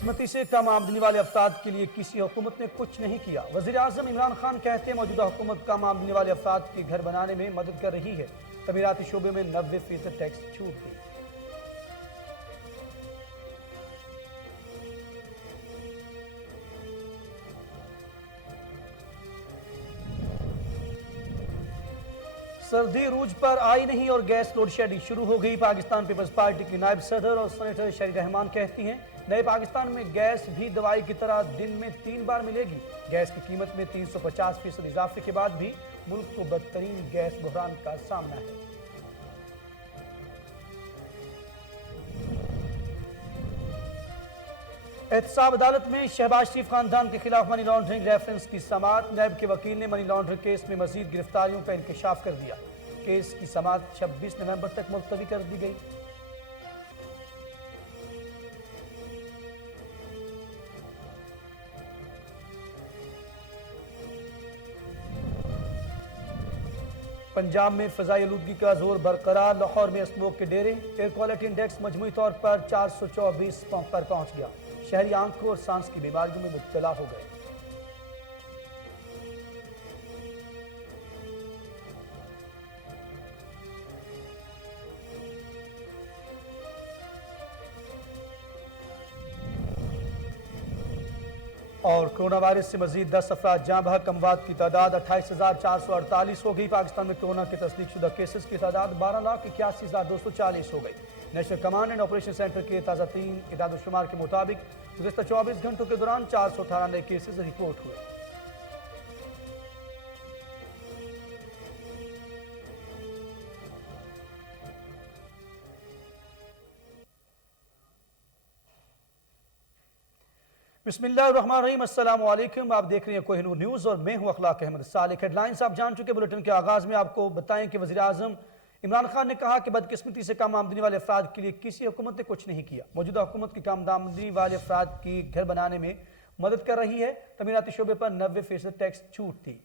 बदकिस्मती से कम आमदनी वाले अफराद के लिए किसी हुकूमत ने कुछ नहीं किया। वज़ीर आज़म इमरान खान कहते हैं मौजूदा हुकूमत कम आमदनी वाले अफराद के घर बनाने में मदद कर रही है। तमीराती शोबे में 90% टैक्स छूट दी। सर्दी रूज पर आई नहीं और गैस लोड शेडिंग शुरू हो गई। पाकिस्तान पीपल्स पार्टी की नायब सदर और सेनेटर शरी रहमान कहती हैं नए पाकिस्तान में गैस भी दवाई की तरह दिन में 3 बार मिलेगी। गैस की कीमत में 350% इजाफे के बाद भी मुल्क को बदतरीन गैस बहरान का सामना है। एहतसाब अदालत में शहबाज शरीफ खानदान के खिलाफ मनी लॉन्ड्रिंग रेफरेंस की समाअत। नायब के वकील ने मनी लॉन्ड्रिंग केस में मजीद गिरफ्तारियों का इंकशाफ कर दिया। केस की समाअत 26 नवंबर तक मुलतवी कर दी गई। पंजाब में फजाई आलूदगी का जोर बरकरार। लाहौर में स्मोक के डेरे। एयर क्वालिटी इंडेक्स मजमूई तौर पर 424 पर पहुंच गया। शहरी आंखों और सांस की बीमारियों में मुब्तला हो गए। और कोरोना वायरस से मजीद 10 अफराद जाँ बहक। अमवात की तादाद 28,448 हो गई। पाकिस्तान में कोरोना के तस्दीक शुदा केसेस की तादाद 12,81,240 हो गई। National command and operation centre के ताज़ा तीन इदाद-ओ-शुमार के मुताबिक गुज़िश्ता 24 घंटों के दौरान 418 नए केसेस रिपोर्ट हुए। बिस्मिल्लाहिर्रहमानिर्रहीम, अस्सलाम वालेकुम। आप देख रहे हैं कोहिनूर न्यूज़ और मैं हूं अखलाक अहमद सालिक। हेडलाइंस आप जान चुके। बुलेटिन के आगाज़ में आपको बताएं कि वज़ीर आज़म इमरान खान ने कहा कि बदकिस्मती से कम आमदनी वाले अफराद के लिए किसी हुकूमत ने कुछ नहीं किया। मौजूदा हुकूमत की कम आमदनी वाले अफराद की घर बनाने में मदद कर रही है। तमीराती शोबे पर 90% टैक्स छूट दी।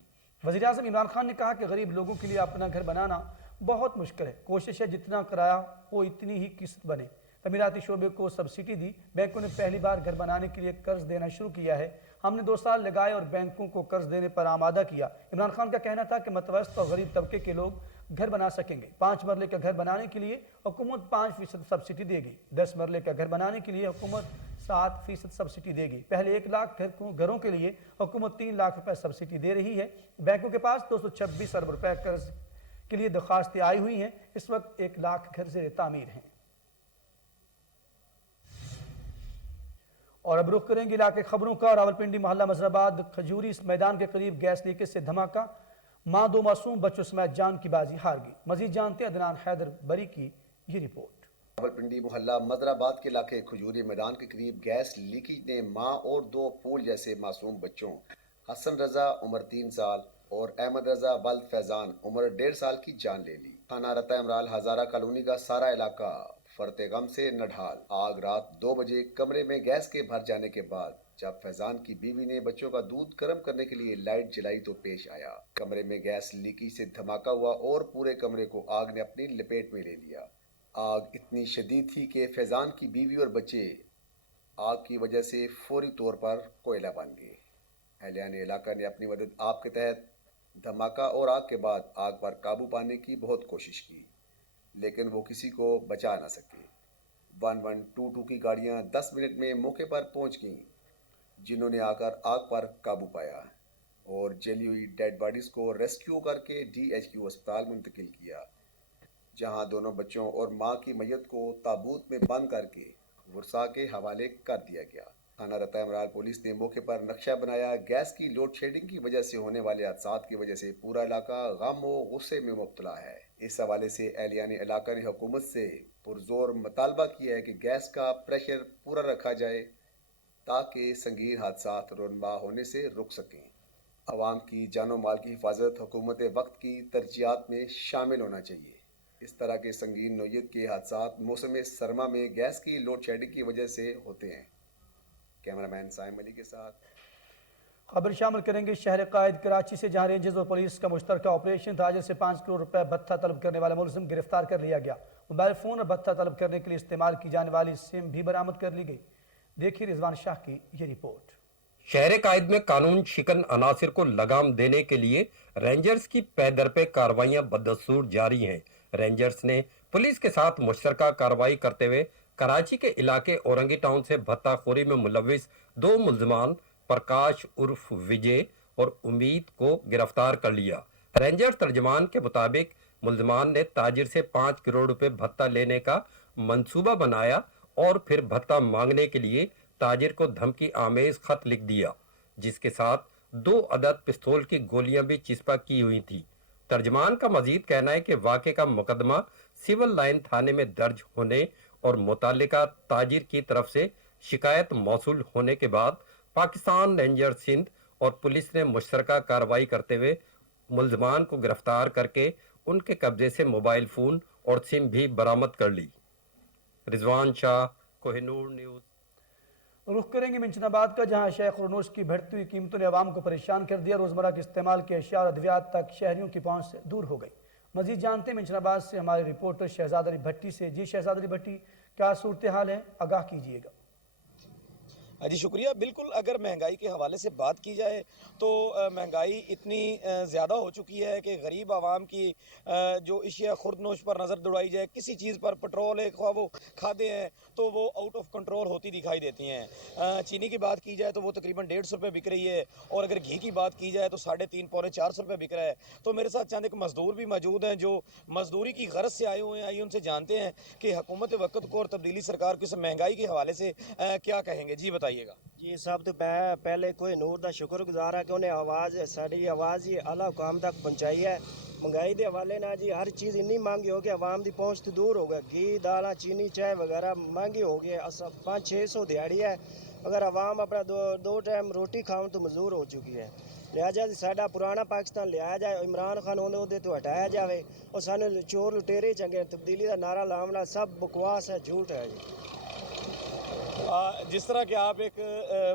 वज़ीर आज़म इमरान खान ने कहा कि गरीब लोगों के लिए अपना घर बनाना बहुत मुश्किल है। कोशिश है जितना किराया हो इतनी ही किस्त बने। तमीराती शोबे को सब्सिडी दी। बैंकों ने पहली बार घर बनाने के लिए कर्ज देना शुरू किया है। हमने 2 साल लगाए और बैंकों को कर्ज देने पर आमादा किया। इमरान खान का कहना था कि मतवसत और गरीब तबके के लोग घर बना सकेंगे। 5 मरले का घर बनाने के लिए हुकूमत 5% सब्सिडी देगी। 10 मरले का घर बनाने के लिए हुकूमत 7% सब्सिडी देगी। पहले 1 लाख घरों के लिए हुकूमत 3 लाख रुपए सब्सिडी दे रही है। बैंकों के पास 226 अरब रुपए कर्ज के लिए दरख्वास्तें आई हुई हैं। इस वक्त 1 लाख घर ज़ेर तामीर हैं। और अब रुख करेंगे इलाके खबरों का। रावलपिंडी मोहल्ला मजराबाद खजूरी इस मैदान के करीब गैस लीकेज से धमाका। मां 2 मासूम बच्चों समेत जान की बाजी हार गई। मजीद जानते हैं अदनान हैदर बरी की ये रिपोर्ट। रावलपिंडी मोहल्ला मजराबाद के इलाके खजूरी मैदान के करीब गैस लीकेज ने मां और 2 फूल जैसे मासूम बच्चों हसन रजा उम्र 3 साल और अहमद रजा वल्द फैजान उम्र 1.5 साल की जान ले ली। थाना रता इमराल हजारा कॉलोनी का सारा इलाका फरते गम से नढाल। आग रात 2 बजे कमरे में गैस के भर जाने के बाद जब फैजान की बीवी ने बच्चों का दूध गर्म करने के लिए लाइट जलाई तो पेश आया। कमरे में गैस लीकेज से धमाका हुआ और पूरे कमरे को आग ने अपनी लपेट में ले लिया। आग इतनी शदीद थी कि फैजान की बीवी और बच्चे आग की वजह से फौरी तौर पर कोयला बन गए। अहलियान इलाका ने अपनी मदद आप के तहत धमाका और आग के बाद आग पर काबू पाने की बहुत कोशिश की, लेकिन वो किसी को बचा ना सके। 1122 की गाड़ियां 10 मिनट में मौके पर पहुंच गईं, जिन्होंने आकर आग पर काबू पाया और जली हुई डेड बॉडीज को रेस्क्यू करके DHQ अस्पताल मुंतकिल किया, जहां दोनों बच्चों और मां की मैयत को ताबूत में बंद करके वर्सा के हवाले कर दिया गया। थाना रता इमराल पुलिस ने मौके पर नक्शा बनाया। गैस की लोड शेडिंग की वजह से होने वाले हादसात की वजह से पूरा इलाका गम और गुस्से में मुब्तला है। इस हवाले से अहलियान इलाका ने हुकूमत से पुरजोर मुतालबा किया है कि गैस का प्रेशर पूरा रखा जाए ताकि संगीन हादसात रोनमा होने से रुक सकें। अवाम की जानो माल की हिफाजत हुकूमत वक्त की तरजीहात में शामिल होना चाहिए। इस तरह के संगीन नौयत के हादसात मौसम सरमा में गैस की लोड शेडिंग की वजह से होते हैं। कैमरामैन साइम अली के साथ खबर शामिल करेंगे शहर कायद कराची से, जहां रेंजर्स और पुलिस का मुश्तरका ऑपरेशन। ताजिर से 5 करोड़ रुपए भत्ता तलब करने वाला मुलजिम गिरफ्तार कर लिया गया। मोबाइल फोन और भत्ता तलब करने के लिए इस्तेमाल की जाने वाली सिम भी बरामद कर ली गई। देखिए रिजवान शाह की ये रिपोर्ट। शहर कायद में कानून शिकन अनासिर को लगाम देने के लिए रेंजर्स की पै दर पे कार्रवाइयां बदस्तूर जारी हैं। रेंजर्स ने पुलिस के साथ मुश्तरका कार्रवाई करते हुए कराची के इलाके औरंगी टाउन से भत्ताखोरी में मुलविस 2 मुल्जमान प्रकाश उर्फ विजय और उम्मीद को गिरफ्तार कर लिया। रेंजर तर्जमान के मुताबिक मुल्जमान ने ताजिर से 5 करोड़ रुपए भत्ता लेने का मंसूबा बनाया और फिर भत्ता मांगने के लिए ताजिर को धमकी आमेज खत लिख दिया, जिसके साथ 2 अदद पिस्तौल की गोलियां भी चिस्पा की हुई थी। तर्जमान का मजीद कहना है कि वाक़े का मुकदमा सिविल लाइन थाने में दर्ज होने और मुतालिका ताजिर की तरफ से शिकायत मौसूल होने के बाद पाकिस्तान रेंजर सिंध और पुलिस ने मुश्तरका कार्रवाई करते हुए मुल्जमान को गिरफ्तार करके उनके कब्जे से मोबाइल फोन और सिम भी बरामद कर ली। रिजवान शाह, कोहिनूर न्यूज़। रुख करेंगे मिंचनाबाद का, जहां शेख रुनूस की बढ़ती हुई कीमतों ने आवाम को परेशान कर दिया। रोजमर्रा के इस्तेमाल के अशिया और अद्वियात तक शहरियों की पहुंच से दूर हो गई। मजीद जानते हैं मिंचनाबाद से हमारे रिपोर्टर शहजाद अली भट्टी से। जी शहजाद अली भट्टी, क्या सूरत हाल है, आगाह कीजिएगा। जी शुक्रिया। बिल्कुल, अगर महंगाई के हवाले से बात की जाए तो महंगाई इतनी ज़्यादा हो चुकी है कि गरीब आवाम की जो अशिया खुर्दनोश पर नज़र दौड़ाई जाए, किसी चीज़ पर पेट्रोल है, ख्वाह वो खाते हैं तो वो आउट ऑफ कंट्रोल होती दिखाई देती हैं। चीनी की बात की जाए तो वो तकरीबन 150 रुपये बिक रही है, और अगर घी की बात की जाए तो 350 पौने 400 रुपये बिक रहा है। तो मेरे साथ चंद एक मज़दूर भी मौजूद हैं जो मज़दूरी की गरज से आए हुए हैं। आइए उनसे जानते हैं कि हुकूमत वक़्त को और तब्दीली सरकार को इस महंगाई के हवाले से क्या कहेंगे। जी बताइएगा। जी सब तो पहले कोई नूर का शुक्रगुजार है कि उन्हें आवाज़ साड़ी आवाज़ ही आला हुकाम तक पहुँचाई है। महंगाई के हवाले ना जी हर चीज़ इन्नी महंगी हो गई, आवाम की पहुँच तो दूर हो गई। घी दाल चीनी चाय वगैरह महंगी हो गई। 500-600 दिहाड़ी है, अगर आवाम अपना दो टाइम रोटी खाऊं तो मजदूर हो चुकी है। लिहाजा साडा पुराना पाकिस्तान लिया जाए, इमरान खान उन्होंने तो हटाया जाए और सानू चोर लुटेरे चंगे। तब्दीली का नारा लावना सब बकवास है, झूठ है जी। जिस तरह कि आप एक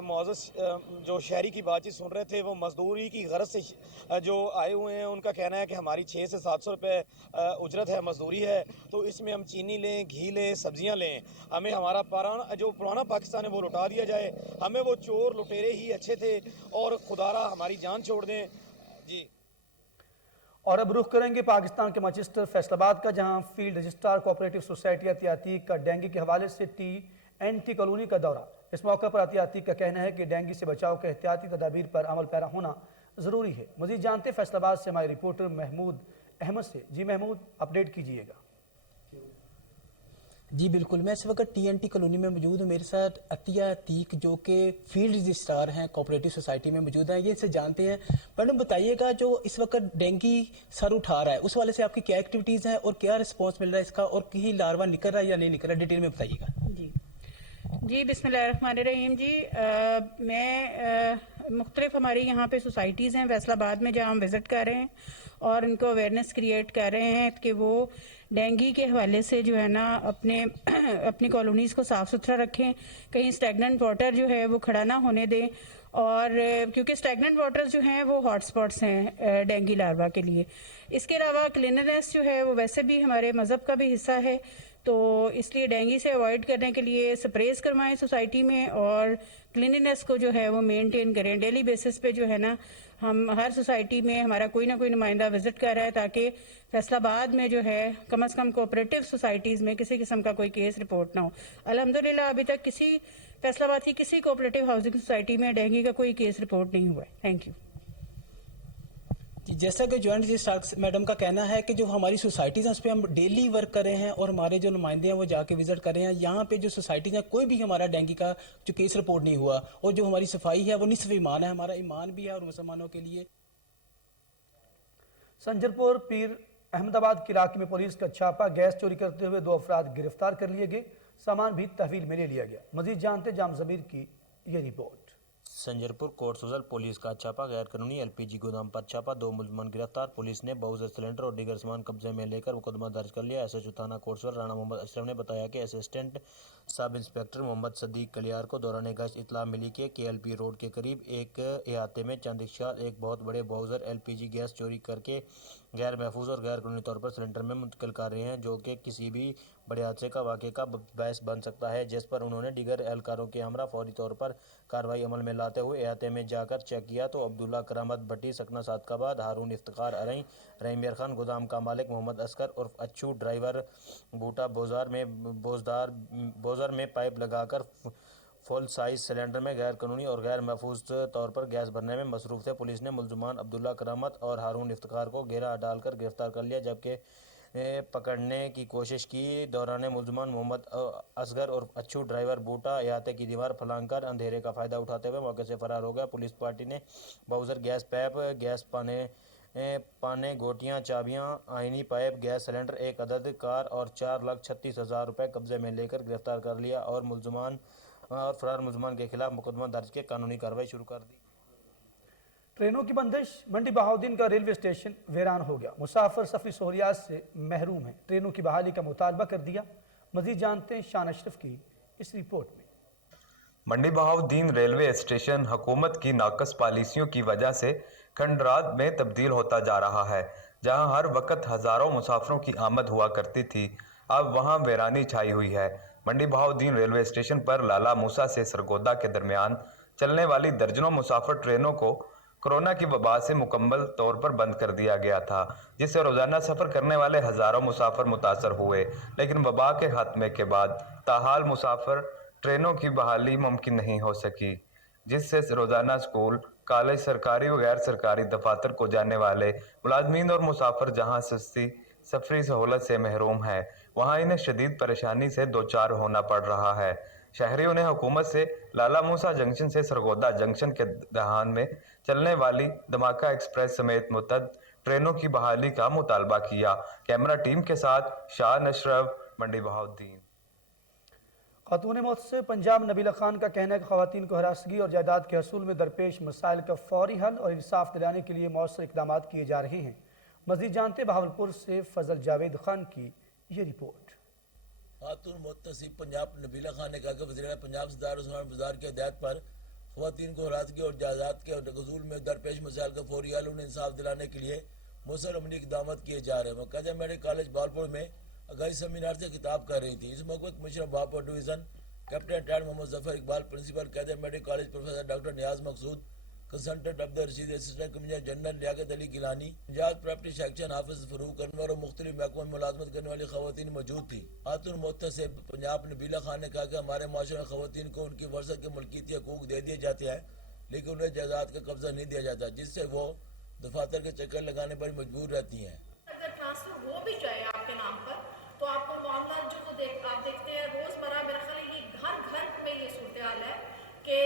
मौजूद जो शहरी की बातचीत सुन रहे थे, वो मजदूरी की गरज से जो आए हुए हैं, उनका कहना है कि हमारी 600 से 700 रुपये उजरत है, मजदूरी है। तो इसमें हम चीनी लें, घी लें, सब्जियां लें, हमें हमारा पुराना पाकिस्तान है वो लुटा दिया जाए। हमें वो चोर लुटेरे ही अच्छे थे और खुदारा हमारी जान छोड़ दें। जी। और अब रुख करेंगे पाकिस्तान के मैनचेस्टर फैसलाबाद का, जहां फील्ड रजिस्ट्रार कोऑपरेटिव सोसाइटी अतियातीक का डेंगू के हवाले से TNT कॉलोनी का दौरा। इस मौके पर अतियातीक का कहना है कि डेंगू से बचाव के एहतियाती तदाबीर पर अमल पैरा होना ज़रूरी है। मज़ीद जानते फैसलाबाद से हमारे रिपोर्टर महमूद अहमद से। जी महमूद, अपडेट कीजिएगा। जी बिल्कुल, मैं इस वक्त TNT कॉलोनी में मौजूद हूँ। मेरे साथ अतिया अतीक जो कि फील्ड रजिस्ट्रार हैं कोऑपरेटिव सोसाइटी में मौजूद हैं। ये इनसे जानते हैं। मैडम बताइएगा, जो इस वक्त डेंगू सर उठा रहा है उस वाले से आपकी क्या एक्टिविटीज़ हैं और क्या रिस्पॉन्स मिल रहा है इसका, और कहीं लार्वा निकल रहा है या नहीं निकल रहा, डिटेल में बताइएगा। जी बिस्मिल्लाहिर्रहमानिर्रहीम। जी मैं मुख्तलिफ हमारी यहाँ पे सोसाइटीज़ हैं फैसलाबाद में, जहाँ हम विज़िट कर रहे हैं और उनको अवेयरनेस क्रिएट कर रहे हैं कि वो डेंगू के हवाले से जो है ना अपनी कॉलोनीज़ को साफ़ सुथरा रखें, कहीं स्टैगनेंट वाटर जो है वो खड़ा ना होने दें। और क्योंकि स्टैगनेंट वाटर्स जो हैं वो हॉटस्पॉट्स हैं डेंगू लार्वा के लिए। इसके अलावा क्लीननेस जो है वो वैसे भी हमारे मज़हब का भी हिस्सा है, तो इसलिए डेंगू से अवॉइड करने के लिए स्प्रेस करवाएं सोसाइटी में और क्लीनिनेस को जो है वो मेंटेन करें। डेली बेसिस पे जो है ना हम हर सोसाइटी में हमारा कोई ना कोई नुमाइंदा विजिट कर रहा है, ताकि फैसलाबाद में जो है कम से कम कोऑपरेटिव सोसाइटीज़ में किसी किस्म का कोई केस रिपोर्ट ना हो। अल्हम्दुलिल्लाह अभी तक किसी फैसलाबाद की किसी कोऑपरेटिव हाउसिंग सोसाइटी में डेंगू का कोई केस रिपोर्ट नहीं हुआ है। Thank you. जैसा कि जॉइंट रजिस्ट्रार मैडम का कहना है कि जो हमारी सोसाइटीज़ हैं उस पर हम डेली वर्क कर रहे हैं और हमारे जो नुमाइंदे हैं वो जाके विजिट कर रहे हैं। यहाँ पे जो सोसाइटीज़ हैं कोई भी हमारा डेंगू का जो केस रिपोर्ट नहीं हुआ, और जो हमारी सफाई है वो निस्फ ईमान है, हमारा ईमान भी है और मुसलमानों के लिए। संजरपुर पीर अहमदाबाद के इलाके में पुलिस का छापा, गैस चोरी करते हुए 2 अफराद गिरफ्तार कर लिए गए, सामान भी तहवील में ले लिया गया। मजीद जानते जाम जमीर की ये रिपोर्ट। संजरपुर कोट सुजल पुलिस का छापा, गैर कानूनी LPG गोदाम पर छापा, 2 मुलजमान गिरफ्तार। पुलिस ने बहुजर सिलेंडर और दीगर सामान कब्जे में लेकर मुकदमा दर्ज कर लिया। SHO थाना कोट सुजल राणा मोहम्मद अशरफ ने बताया कि assistant sub inspector Mohammad Sadiq Kaliyar को दौरान गश्त इतला मिली कि KLP रोड के करीब एक इहाते में चंद शख्स एक बहुत बड़े बहुजर LPG गैस चोरी करके गैर महफूज और गैर कानूनी तौर पर सिलेंडर में मुंतकिल कर रहे हैं, जो कि किसी भी बड़े हादसे का वाक़े का बायस बन सकता है, जिस पर उन्होंने दीगर एहलकारों के हमरा फौरी तौर पर कार्रवाई अमल में लाते हुए अहाते में जाकर चेक किया तो अब्दुल्ला करामत भट्टी सकना सादकाबाद, हारून इफ्तिखार अरई, रहीम मियां खान गोदाम का मालिक, मोहम्मद असगर उर्फ अच्छू ड्राइवर बूटा बोज़र में पाइप लगाकर फुल साइज सिलेंडर में गैर कानूनी और गैर महफूज तौर पर गैस भरने में मसरूफ़ थे। पुलिस ने मुल्ज़िमान अब्दुल्ला करामत और हारून इफ्तिखार को घेरा डालकर गिरफ्तार कर लिया, जबकि पकड़ने की कोशिश की दौरान मुल्ज़िमान मोहम्मद असगर उर्फ अच्छू ड्राइवर बूटा अहाते की दीवार फलांग कर अंधेरे का फ़ायदा उठाते हुए मौके से फ़रार हो गया। पुलिस पार्टी ने बाउज़र गैस पैप, गैस पाने गोटियाँ, चाबियाँ, आईनी पाइप, गैस सिलेंडर, एक अदद कार और 4,36,000 रुपये कब्जे में लेकर गिरफ्तार कर लिया और फरार मुल्ज़िमान के खिलाफ मुकदमा दर्ज के कानूनी कार्रवाई शुरू कर दी। ट्रेनों की बंदिश, मंडी बहाउद्दीन का रेलवे स्टेशन वीरान हो गया। मुसाफिर सफरी सहूलियात से महरूम हैं। ट्रेनों की बहाली का मुतालबा कर दिया। मजीद जानते हैं शान अशरफ की इस रिपोर्ट में। मंडी बहाउद्दीन रेलवे स्टेशन हुकूमत की नाकस पॉलिसियों की वजह से खंडरात में तब्दील होता जा रहा है। जहां हर वक्त हज़ारों मुसाफिरों की आमद हुआ करती थी, अब वहां वीरानी छाई हुई है। मंडी बहाउद्दीन रेलवे स्टेशन पर लाला मूसा से सरगोदा के दरमियान चलने वाली दर्जनों मुसाफिर ट्रेनों को कोरोना की वबा से मुकम्मल तौर पर बंद कर दिया गया था, जिससे रोज़ाना सफ़र करने वाले हज़ारों मुसाफिर मुतासर हुए। लेकिन वबा के खात्मे के बाद ताहाल मुसाफिर ट्रेनों की बहाली मुमकिन नहीं हो सकी, जिससे रोज़ाना स्कूल, कॉलेज, सरकारी व गैर सरकारी दफातर को जाने वाले मुलाजमीन और मुसाफिर जहाँ सस्ती सफरी सहूलत से महरूम हैं, वहाँ इन्हें शदीद परेशानी से दो चार होना पड़ रहा है। शहरियों ने हुकूमत से लाला मूसा जंक्शन से सरगोदा जंक्शन के दहान में चलने वाली धमाका एक्सप्रेस समेत मुतद ट्रेनों की बहाली का मुतालबा किया। कैमरा टीम के साथ शान अशरफ, मंडी बहाउद्दीन। खातून मौत से पंजाब नबीला खान का कहना है कि खवातीन को हरासगी और जायदाद के हसूल में दरपेश मसाइल का फौरी हल और इंसाफ दिलाने के लिए मौसर इकदाम किए जा रहे हैं। मज़ीद जानते बहावलपुर से फजल जावेद खान की ये रिपोर्ट। खातून मुतसिब पंजाब नबीला खान ने कहा कि वज़ीर पंजाब सरदार उस्मान बुज़दार की हिदायत पर खवातीन को हरासगी और जायदाद के हसूल में दरपेश मसाइल का फौरी हल उन्हें इंसाफ दिलाने के लिए मौसर अमली इकदाम किए जा रहे हैं। मौका मेडिकल कॉलेज बालपुर में आगाही सेमिनार से खिताब कर रही थी। इस मौके commissioner Bahawalpur division captain retired Mohammad Zafar Iqbal, principal कैदर medical college professor doctor Niaz Maqsood, consultant Abdul Rashid, assistant commissioner general Liaquat Ali Gilani, Punjab property section Hafiz Farooq Anwar और मुख्तलिफ महकमों में मुलाजमत करने वाली खवातीन मौजूद थी। खातून मुतसिब पंजाब नबीला खान ने कहा कि हमारे माशरे में खवातीन को उनकी वर्षत के मलकियती हकूक दे दिए जाते हैं, लेकिन उन्हें जायदाद का कब्जा नहीं दिया जाता, जिससे वो दफातर के चक्कर लगाने पर मजबूर रहती हैं। अगर ट्रांसफर हो भी जाए आपके नाम पर तो आपको मामला जो आप देखते हैं रोजमर्रा, मेरा ख्याल है ये घर घर में ये सूरत हाल है कि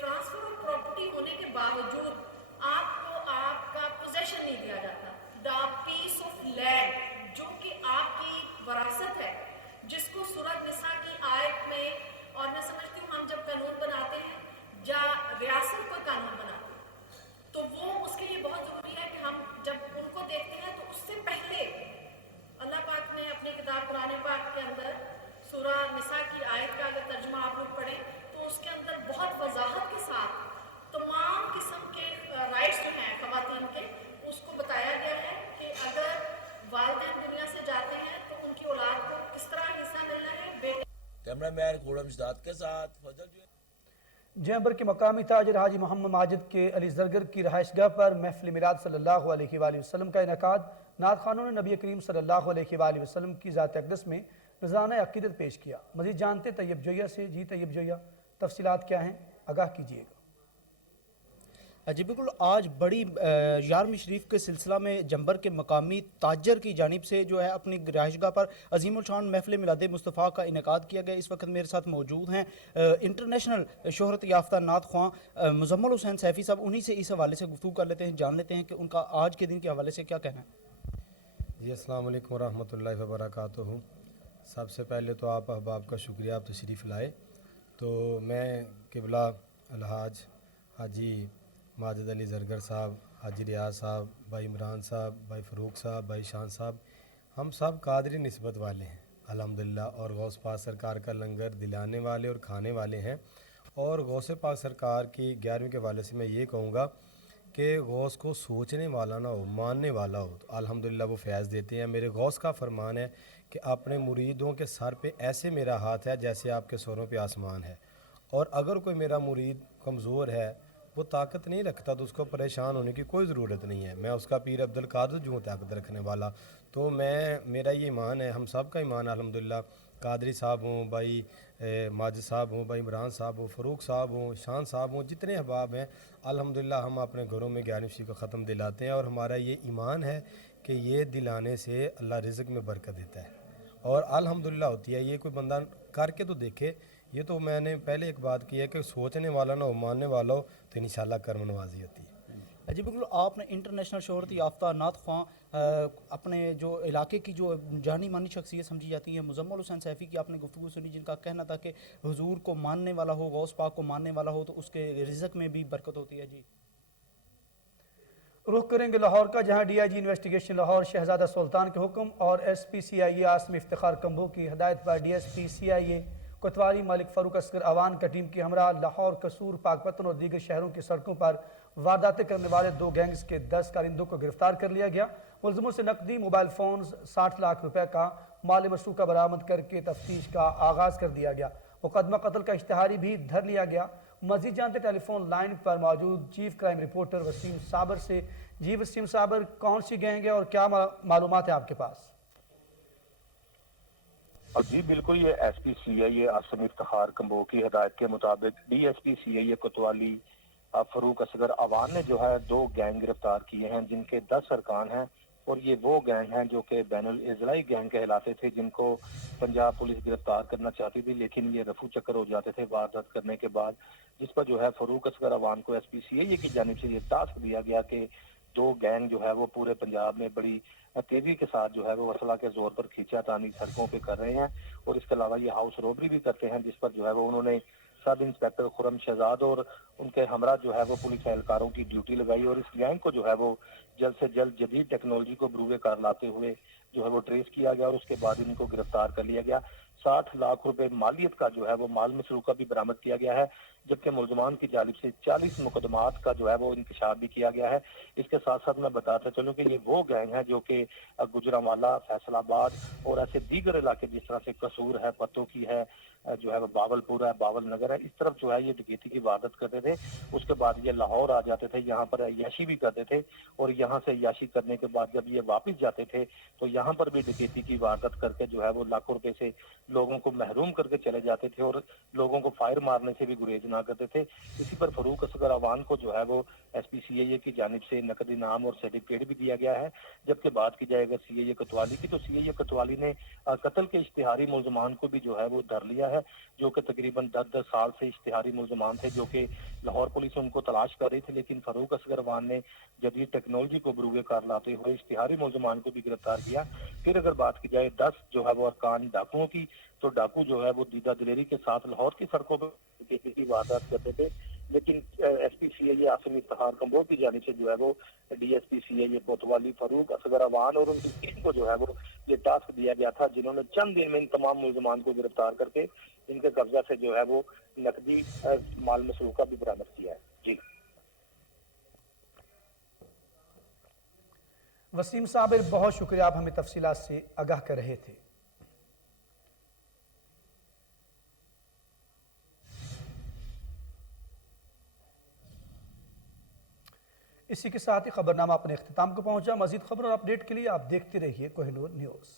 ट्रांसफर ऑफ प्रॉपर्टी होने के बावजूद आपको आपका पोजेशन नहीं दिया जाता। द पीस ऑफ लैंड जो कि आपकी वरासत है, जिसको सूरत निसा की आयत में, और मैं समझती हूँ हम जब कानून बनाते हैं या रियासत कोई कानून बनाती है तो वो उसके लिए बहुत ज़रूरी है कि हम जब उनको देखते हैं तो उससे पहले अल्लाह पाक ने अपनी किताब कुरान पाक के अंदर सूरा निसा की आयत का अगर तर्जुमा आप लोग पढ़ें तो उसके अंदर बहुत वजाहत के साथ तमाम किस्म के राइट्स जो हैं ख़वातीन के, उसको बताया गया है कि अगर वालिदैन दुनिया से जाते हैं तो उनकी औलाद को किस तरह हिस्सा मिलना है। कैमरा मैन खुरम इस्ताद के साथ फजल। जैबर के मकामी ताजर हाजी मोहम्मद माजिद के अली जरगर की रहायशगाह पर महफिल मिलाद सल्लल्लाहु अलैहि वसल्लम का इनेकाद। नात खानों ने नबी करीम सल्लल्लाहु अलैहि वसल्लम की ज़ात अक़दस में नज़राना अक़ीदत पेश किया। मज़ीद जानते तैयब जोया से। जी तैयब जोया, तफसीलात क्या हैं, आगाह कीजिएगा। जी बिल्कुल, आज बड़ी यारवीं शरीफ के सिलसिला में जंबर के मकामी ताजर की जानिब से जो है अपनी रहायशगाह पर अजीमुल शान महफिल मिलाद मुस्तफ़ा का इनेकाद किया गया। इस वक्त मेरे साथ मौजूद हैं इंटरनेशनल शोहरत याफ्ता नात ख्वां मुज़म्मल हुसैन सैफ़ी साहब। उन्हीं से इस हवाले से गुफ्तगू कर लेते हैं, जान लेते हैं कि उनका आज के दिन के हवाले से क्या कहना है। जी अस्सलाम वालेकुम रहमतुल्लाहि व बरकातुहू। सबसे पहले तो आप अहबाब का शुक्रिया, आप तशरीफ़ लाए। तो मैं क़िबला अलहाज हाजी माजिद अली जरगर साहब, हाजी रियाज साहब, भाई इमरान साहब, भाई फ़रूक साहब, भाई शान साहब, हम सब कादरी निस्बत वाले हैं अल्हम्दुलिल्लाह, और गौस पाक सरकार का लंगर दिलाने वाले और खाने वाले हैं। और गौस पाक सरकार की 11वीं के हवाले से मैं ये कहूँगा کہ غوث کو سوچنے والا نہ ہو، ماننے والا ہو، تو الحمدللہ وہ فیض دیتے ہیں۔ میرے غوث کا فرمان ہے کہ اپنے مریدوں کے سر پہ ایسے میرا ہاتھ ہے جیسے آپ کے سروں پہ آسمان ہے، اور اگر کوئی میرا مرید کمزور ہے، وہ طاقت نہیں رکھتا، تو اس کو پریشان ہونے کی کوئی ضرورت نہیں ہے۔ میں اس کا پیر عبد القادر جو ہوں طاقت رکھنے والا، تو میرا یہ ایمان ہے، ہم سب کا ایمان ہے الحمدللہ۔ قادری صاحب ہوں، بھائی ماجد صاحب ہوں، بھائی عمران صاحب ہوں، فروخ صاحب ہوں، شان صاحب ہوں، جتنے احباب ہیں الحمدللہ ہم اپنے گھروں میں 11ویں کا ختم دلاتے ہیں، اور ہمارا یہ ایمان ہے کہ یہ دلانے سے اللہ رزق میں برکت دیتا ہے، اور الحمدللہ ہوتی ہے۔ یہ کوئی بندہ کر کے تو دیکھے، یہ تو میں نے پہلے ایک بات کی ہے کہ سوچنے والا نہ ہو، ماننے والا ہو، تو انشاءاللہ کرم نوازی ہوتی ہے۔ جی بالکل، آپ نے انٹرنیشنل شہرت یافتہ نعت خواں اپنے جو علاقے کی جو جانی مانی شخصیت سمجھی جاتی ہے مزمل حسین سیفی کی آپ نے گفتگو سنی، جن کا کہنا تھا کہ حضور کو ماننے والا ہو، غوث پاک کو ماننے والا ہو، تو اس کے رزق میں بھی برکت ہوتی ہے۔ جی رخ کریں گے لاہور کا، جہاں D I G investigation Lahore Shahzada Sultan کے حکم اور ایس پی سی آئی اے آسم افتخار کمبو کی ہدایت پر ڈی ایس پی سی آئی اے کوتوالی مالک فاروق اصغر اوان کا ٹیم کی ہمراہ لاہور، قصور، پاکپتن اور دیگر شہروں کی سڑکوں پر وارداتیں کرنے والے 2 گینگز کے 10 کارندوں کو گرفتار کر لیا گیا۔ ملزموں سے نقدی، موبائل فونز، 60 لاکھ روپے کا مال مسروقہ برآمد کر کے تفتیش کا آغاز کر دیا گیا۔ مقدمہ قتل کا اشتہاری بھی دھر لیا گیا۔ مزید جانتے ٹیلی فون لائن پر موجود چیف کرائم رپورٹر وسیم صابر سے۔ جی وسیم صابر، کون سی گینگ ہے اور کیا معلومات ہے آپ کے پاس؟ جی بالکل، یہ ایس پی سی آئی اے آسم افتخار کمبو کی ہدایت کے مطابق ڈی ایس پی سی آئی اے کوتوالی فاروق اصغر اوان نے جو ہے 2 گینگ گرفتار کیے ہیں، جن کے 10 ارکان ہیں، اور یہ وہ گینگ ہیں جو کہ بین الاضلاعی گینگ کہلاتے تھے، جن کو پنجاب پولیس گرفتار کرنا چاہتی تھی، لیکن یہ رفو چکر ہو جاتے تھے واردات کرنے کے بعد، جس پر جو ہے فاروق اصغر اوان کو ایس پی سی آئی اے کی جانب سے یہ ٹاسک دیا گیا کہ 2 گینگ جو ہے وہ پورے پنجاب میں بڑی تیزی کے ساتھ جو ہے وہ اسلحہ کے زور پر کھینچا تانی سڑکوں پہ کر رہے ہیں، اور اس کے علاوہ یہ ہاؤس روبری بھی کرتے ہیں، جس پر جو ہے وہ انہوں نے سب انسپیکٹر خرم شہزاد اور ان کے ہمراہ جو ہے وہ پولیس اہلکاروں کی ڈیوٹی لگائی، اور اس گینگ کو جو ہے وہ جلد سے جلد جدید ٹیکنالوجی کو بروئے کار لاتے ہوئے جو ہے وہ ٹریس کیا گیا، اور اس کے بعد ان کو گرفتار کر لیا گیا۔ 60 لاکھ روپے مالیت کا جو ہے وہ مال مسروقہ بھی برآمد کیا گیا ہے، جبکہ ملزمان کی جانب سے 40 مقدمات کا جو ہے وہ انکشاف بھی کیا گیا ہے۔ اس کے ساتھ ساتھ میں بتاتا چلوں کہ یہ وہ گینگ ہے جو کہ گجرانوالہ، فیصل آباد اور ایسے دیگر علاقے جس طرح سے قصور ہے، پتوں کی ہے، جو ہے وہ باول پورہ ہے، باول نگر ہے، اس طرف جو ہے یہ ڈکیتی کی واردات کرتے تھے۔ اس کے بعد یہ لاہور آ جاتے تھے، یہاں پر عیاشی بھی کرتے تھے، اور یہاں سے عیاشی کرنے کے بعد جب یہ واپس جاتے تھے تو یہاں پر بھی ڈکیتی کی واردات کر کے جو ہے وہ لاکھوں روپے سے لوگوں کو محروم کر کے چلے جاتے تھے، اور لوگوں کو فائر مارنے سے بھی گریز نہ کرتے تھے۔ اسی پر فاروق اصغر اوان کو جو ہے وہ ایس پی سی آئی اے کی جانب سے نقد انعام اور سرٹیفکیٹ بھی دیا گیا ہے۔ جبکہ بات کی جائے گا سی آئی اے کوتوالی کی، تو سی آئی اے کوتوالی نے قتل کے اشتہاری ملزمان کو بھی جو ہے وہ دھر لیا ہے، جو کہ تقریباً 10 سال سے اشتہاری ملزمان تھے، جو کہ لاہور پولیس ان کو تلاش کر رہی تھی، لیکن فاروق اصغر اوان نے جدید ٹیکنالوجی کو بروئے کار لاتے ہوئے اشتہاری ملزمان کو بھی گرفتار کیا۔ پھر اگر بات کی جائے 10 جو ہے وہ ارکان ڈاکوؤں کی، تو ڈاکو جو ہے وہ دیدہ دلیری کے ساتھ لاہور کی سڑکوں پہ کسی واردات کرتے تھے، لیکن ایس پی سی آئی اے آسم افتخار کمبو کی جانب سے جو ہے وہ ڈی ایس پی سی آئی اے کوتوالی فاروق اصغر اوان اور ان کی ٹیم کو جو ہے وہ یہ ٹاسک دیا گیا تھا، جنہوں نے چند دن میں ان تمام ملزمان کو گرفتار کر کے ان کے قبضہ سے جو ہے وہ نقدی مال مسروقہ بھی برآمد کیا ہے۔ جی وسیم صابر، بہت شکریہ، آپ ہمیں تفصیلات سے آگاہ کر رہے تھے۔ اسی کے ساتھ ہی خبرنامہ اپنے اختتام کو پہنچا۔ مزید خبر اور اپڈیٹ کے لیے آپ دیکھتے رہیے کوہ نور نیوز۔